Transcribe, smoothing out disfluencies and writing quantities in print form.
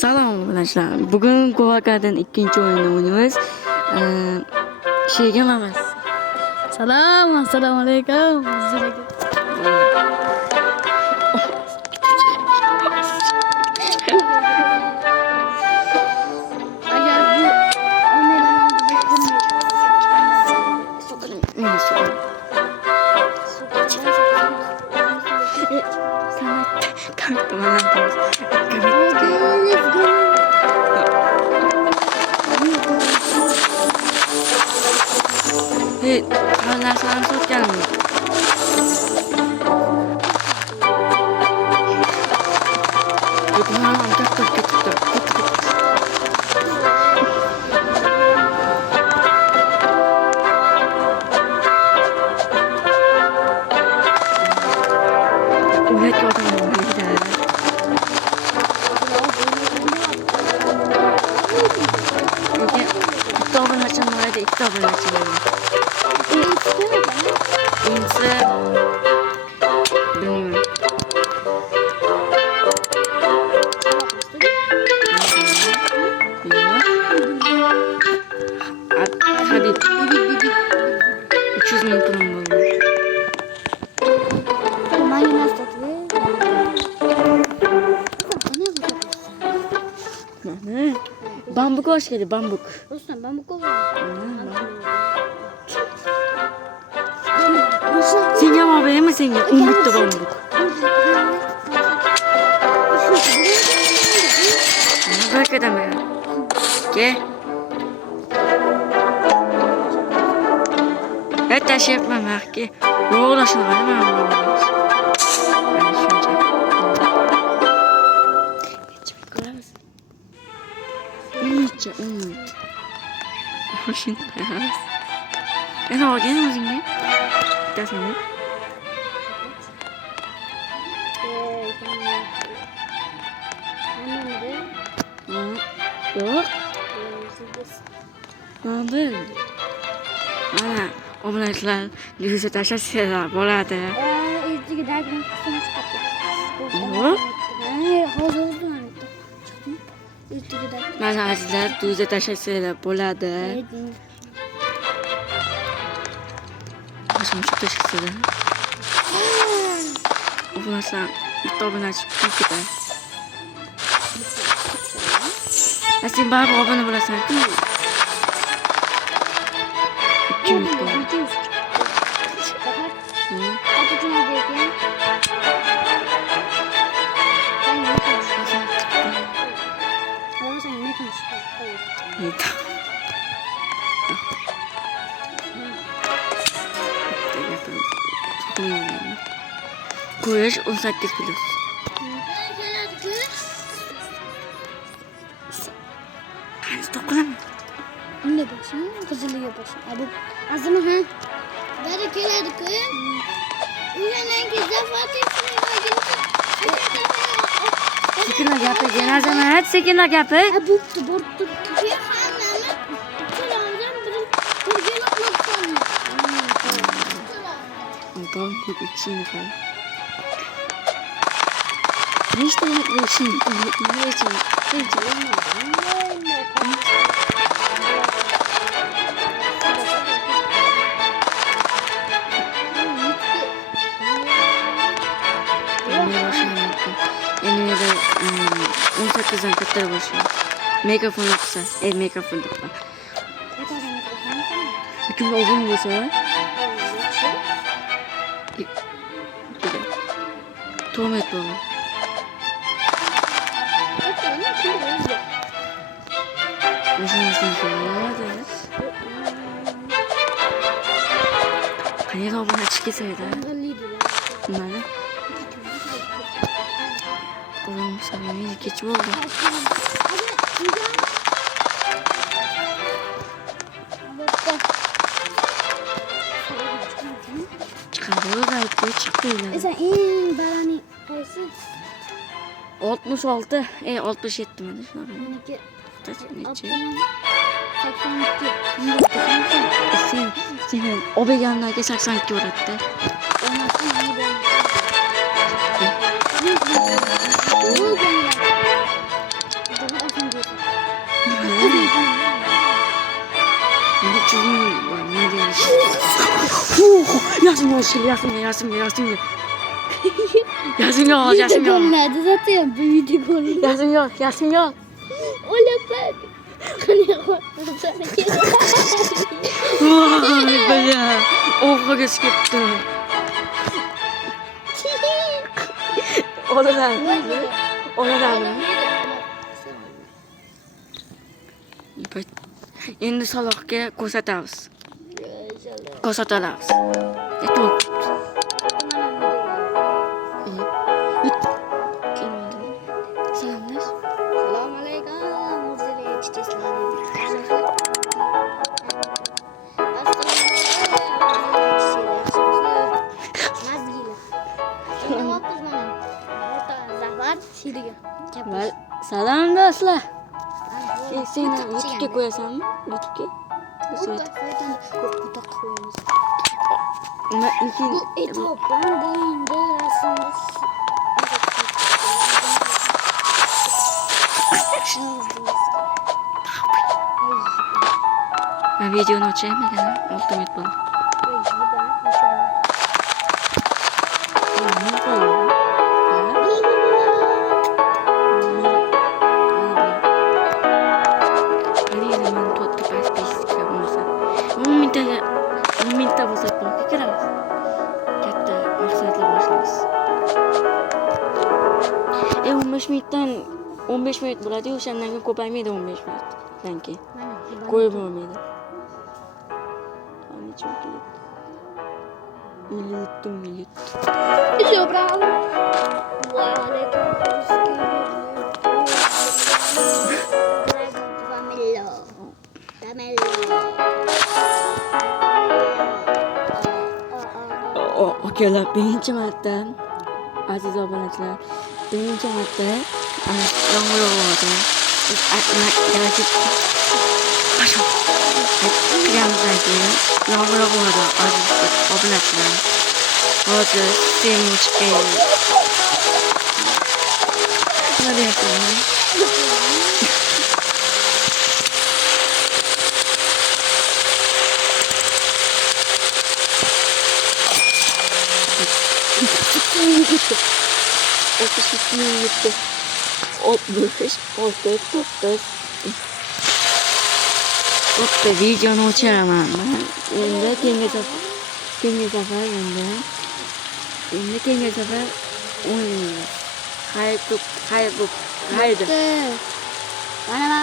Salom arkadaşlar. Bugün Kovaka'dan ikinci oyunu oynuyoruz. Şeyge emas. Salam, assalomu alaykum. Hala sana çok gelmiyor. Hadi. 300.000 kurum bulmuş. Bambuk hoş geldi, bambuk. Dostum bambuk olur. Sen yama benim mi sen ya? Bitti bambuk. Bırak adamı ya. Gel. Hatta şey yapmam ya ki. Yoğulaşın var mı? Ben şunca. Geçmek kolay mısın? Ümmitçe, ümit. Hoşun beyaz. Ben o gene mi zingi? Bir daha sana. Yok. Ne oldu? Ana, oğlanlar yüzü taşa şeyler boladı. İlk derginin kısmını çıkarttım. Yok. Havuzda oldu hani. Çıktım. İlk derginin. Mana azizlar yüzü taşa şeyler boladı. Başım çok teşekkür ederim. Oğlanlar kitabını açıp gitti. Aslında bana abone olasın ki. Koyaş 18 kilo. Hani dokunamam. Ne başım? Kızılı yapasın. Abi azını ha. Böyle keledik koyun. Uyanın ki zafatı Sekina gapı cenazeme hadi sekina gapı. Borttu. Bir hanımı çırağından bir gel atmaktan. Adam çok içine kal. Ne işte bu şimdi? Ne için? Yeni de 18'den katları başlıyor. Megafon yoksa, megafon da var. Bütün oldu mu bu sefer? Tohum et baba. Başımızdan koyuyorlar. Hani da bana açık etseydi. Bunlar oğlum samimi geç oldu. Çıkarıyor belki çıkıyor. Sen en barani kayısı? 66. 67 hadi şuna. 12. Nece? 82. Senin o bir yanına 82 uğrattı. Endi chizim bor, nima deyish? Yasimga oshil, yasimga. Yasimga ol, yasimga ol. Ko'rinadi zaten bu video ko'rinadi. Yasimga ol. O'lyapman. Qani Voy, bala. Oxirga ketdi. Oladan. Endi Salohga ko'rsatamiz. Ko'rsatamiz. Aytmoq. Salomlash. Assalomu alaykum. O'zingizga yetishasizlar. Salom do'stlar. Sen YouTube'ga qo'yasanmi? YouTube'ga? Bu etobdan bo'yinda rasmda Ben videonu açayım mı dedim? Ultimate ball. Minta bo'lsa pulga kiramiz. Katta maqsadlar boshlaymiz. 15 minut bo'ladi, o'shandan keyin ko'paymaydi 15 minutdan keyin. Qo'yib bo'lmaydi. Qani cho'kib. Milut. Yo, bravo. Vaalaykum Akalar, birinchi marta aziz obunachilar, birinchi marta yomg'ir yog'yapti. Yomg'ir yog'yapti aziz obunachilar. Hozir sevinchga nima deyapman? Gitti. 65, 9. Bitta videoni o'chiraman. Endi keyingi safar o'ynaymiz. Xayr. Mana